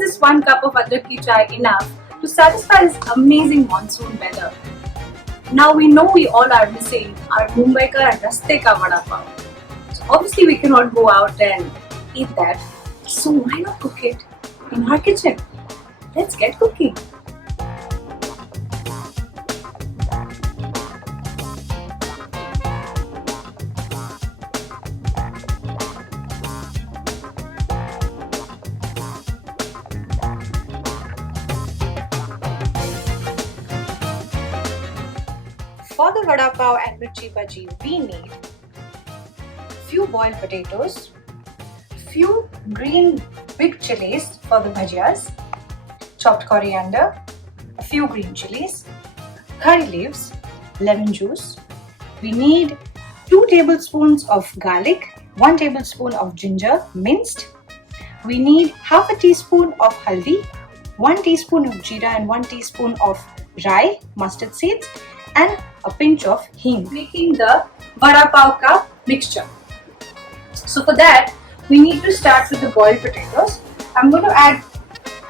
this 1 cup of adrak ki chai enough to satisfy this amazing monsoon weather? Now we know we all are missing our Mumbai ka raste ka vada pav. So obviously we cannot go out and eat that. So why not cook it in our kitchen? Let's get cooking. For the vada pav and mirchi bhaji, we need few boiled potatoes, few green big chilies for the bhajiyas, chopped coriander, a few green chilies, curry leaves, lemon juice. We need 2 tablespoons of garlic, 1 tablespoon of ginger minced. We need half a teaspoon of haldi, 1 teaspoon of jeera and 1 teaspoon of rye, mustard seeds, and a pinch of hing. Making the Varapalka mixture. So for that, we need to start with the boiled potatoes. I'm going to add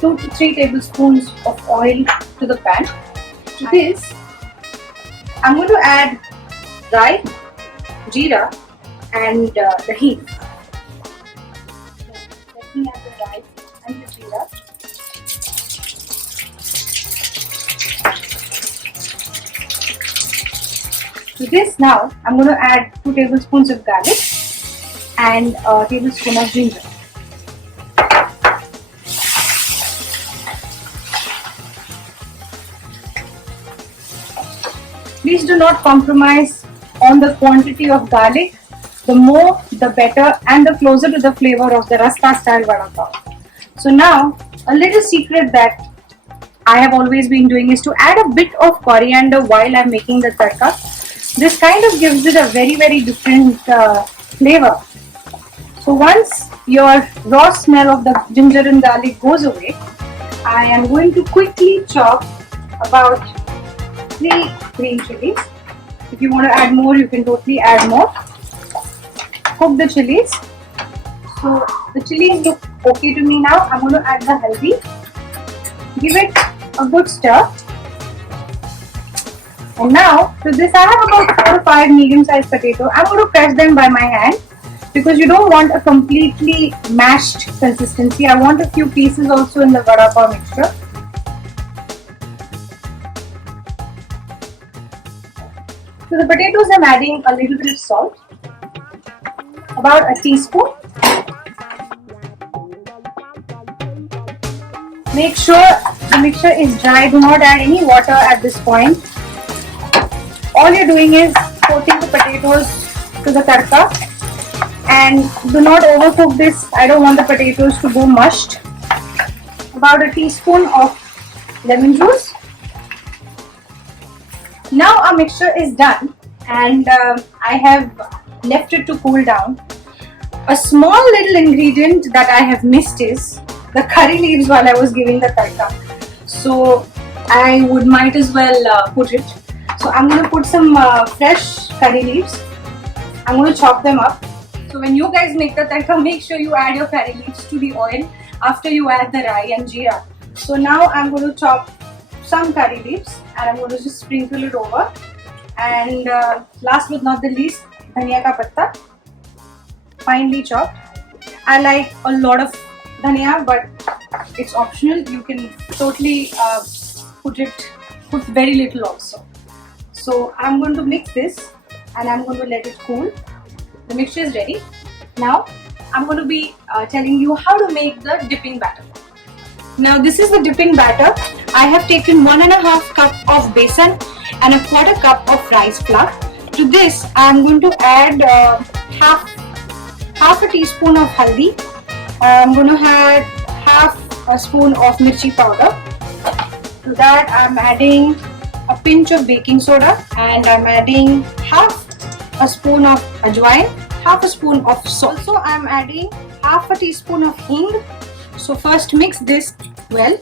2 to 3 tablespoons of oil to the pan. To this, I'm going to add rye, jeera, and the hing. Let me add the rye and the jeera. To this now, I'm going to add 2 tablespoons of garlic and a tablespoon of ginger. Please do not compromise on the quantity of garlic. The more, the better, and the closer to the flavor of the rasta style vada pav. So now, a little secret that I have always been doing is to add a bit of coriander while I'm making the tadka. This kind of gives it a very different flavor. So once your raw smell of the ginger and garlic goes away, I am going to quickly chop about 3 green chilies. If you want to add more, you can totally add more. Cook the chilies. So the chilies look okay to me now. I'm going to add the haldi. Give it a good stir. And now to this I have about 4 to 5 medium-sized potatoes. I'm going to press them by my hand because you don't want a completely mashed consistency. I want a few pieces also in the vada pav mixture. To the potatoes I'm adding a little bit of salt, about a teaspoon. Make sure the mixture is dry. Do not add any water at this point. All you're doing is coating the potatoes to the tadka, and do not overcook this. I don't want the potatoes to go mushed. About a teaspoon of lemon juice. Now our mixture is done, and I have left it to cool down. A small little ingredient that I have missed is the curry leaves while I was giving the tadka. So I might as well put it. So I'm going to put some fresh curry leaves. I'm going to chop them up. So when you guys make the tadka, make sure you add your curry leaves to the oil after you add the rye and jeera. So now I'm going to chop some curry leaves and I'm going to just sprinkle it over. And last but not the least, dhania ka patta, finely chopped. I like a lot of dhania, but it's optional. You can totally put very little also. So I'm going to mix this and I'm going to let it cool. The mixture is ready. Now I'm going to be telling you how to make the dipping batter. Now this is the dipping batter. I have taken 1.5 cup of besan and a 1/4 cup of rice flour. To this I am going to add half a teaspoon of haldi. I am going to add half a spoon of mirchi powder. To that I am adding a pinch of baking soda, and I am adding half a spoon of ajwain, half a spoon of salt. Also I am adding half a teaspoon of hing. So first mix this well.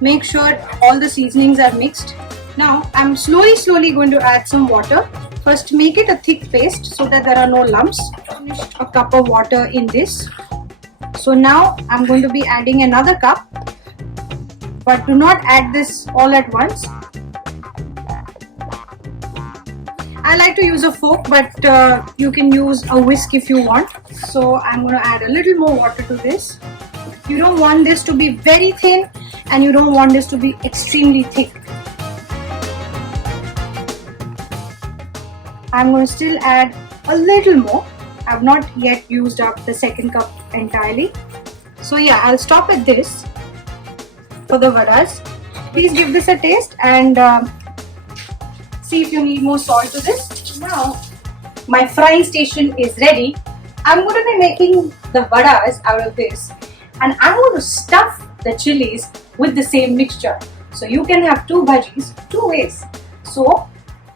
Make sure all the seasonings are mixed. Now I am slowly going to add some water. First make it a thick paste so that there are no lumps. Finished a cup of water in this. So now I am going to be adding another cup. but do not add this all at once. I like to use a fork, but you can use a whisk if you want. So I'm going to add a little more water to this. You don't want this to be very thin and you don't want this to be extremely thick. I'm going to still add a little more. I've not yet used up the second cup entirely. So yeah, I'll stop at this for the vadas. Please give this a taste and see if you need more salt to this. Now my frying station is ready. I'm going to be making the vadas out of this, and I'm going to stuff the chilies with the same mixture. So you can have two bhajis two ways. So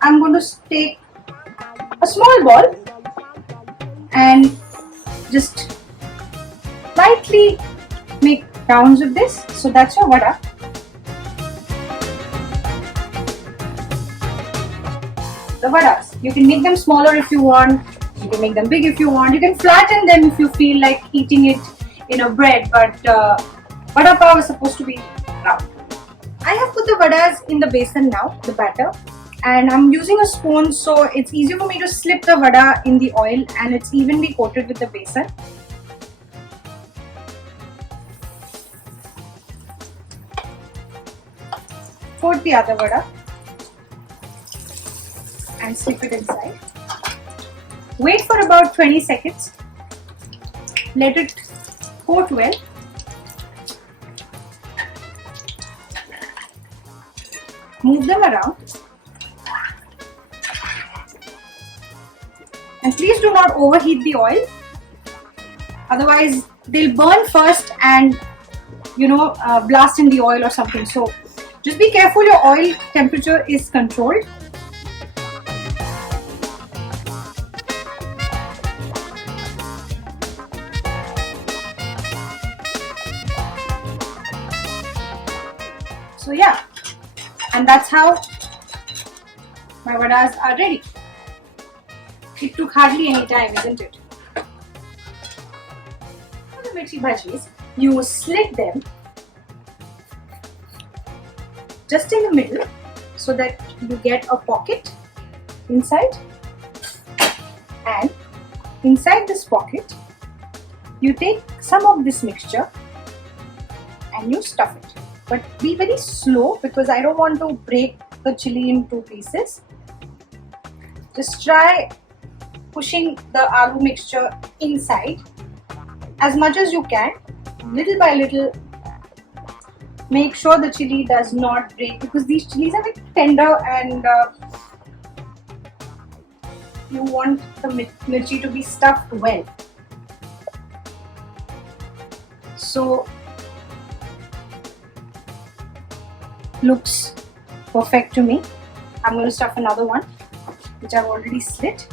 I'm going to take a small ball and just lightly make rounds with this. So that's your vada. The vadas, you can make them smaller if you want, you can make them big if you want, you can flatten them if you feel like eating it in a bread, but vada pav is supposed to be round. I have put the vadas in the basin now, the batter, and I'm using a spoon so it's easier for me to slip the vada in the oil and it's evenly coated with the basin. Coat the other vada and slip it inside. Wait for about 20 seconds. Let it coat well. Move them around. And please do not overheat the oil. Otherwise, they'll burn first and blast in the oil or something. So just be careful your oil temperature is controlled. So yeah, and that's how my vadas are ready. It took hardly any time, isn't it? For the mirchi bhajis, you slit them just in the middle so that you get a pocket inside, and inside this pocket you take some of this mixture and you stuff it. But be very slow because I don't want to break the chili in two pieces. Just try pushing the aloo mixture inside as much as you can, little by little. Make sure the chili does not break because these chilies are very tender and you want the mirchi to be stuffed well. So looks perfect to me. I'm going to stuff another one which I've already slit.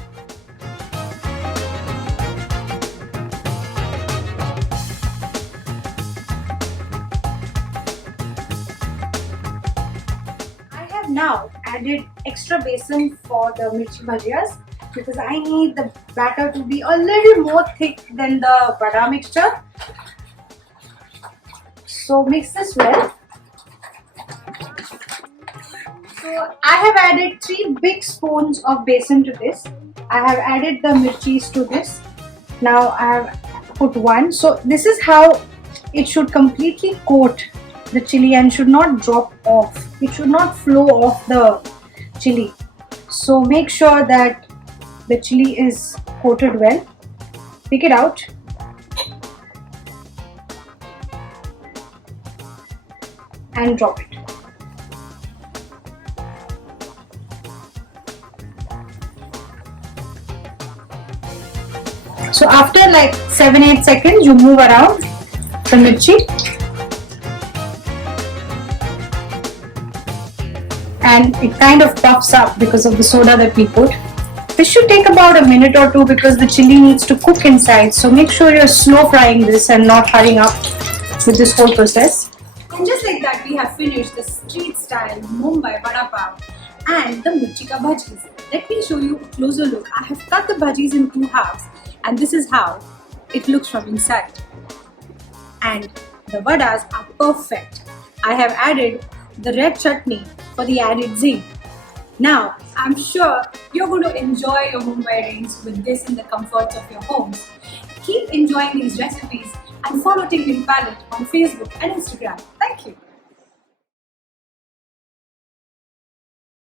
I have now added extra besan for the mirchi bhajiyas because I need the batter to be a little more thick than the vada mixture. So mix this well. So I have added 3 big spoons of besan to this. I have added the mirchis to this. Now I have put 1. So this is how it should completely coat the chili and should not drop off. It should not flow off the chili. So make sure that the chili is coated well. Pick it out. And drop it. So after like 7-8 seconds, you move around the mirchi and it kind of puffs up because of the soda that we put. This should take about a minute or 2 because the chili needs to cook inside. So make sure you're slow frying this and not hurrying up with this whole process. And just like that, we have finished the street style Mumbai Vada Pav and the mirchi ka bhajis. Let me show you a closer look. I have cut the bhajis in 2 halves. And this is how it looks from inside. And the vadas are perfect. I have added the red chutney for the added zing. Now, I'm sure you're going to enjoy your Mumbai rains with this in the comforts of your homes. Keep enjoying these recipes and follow Tingling Palette on Facebook and Instagram. Thank you.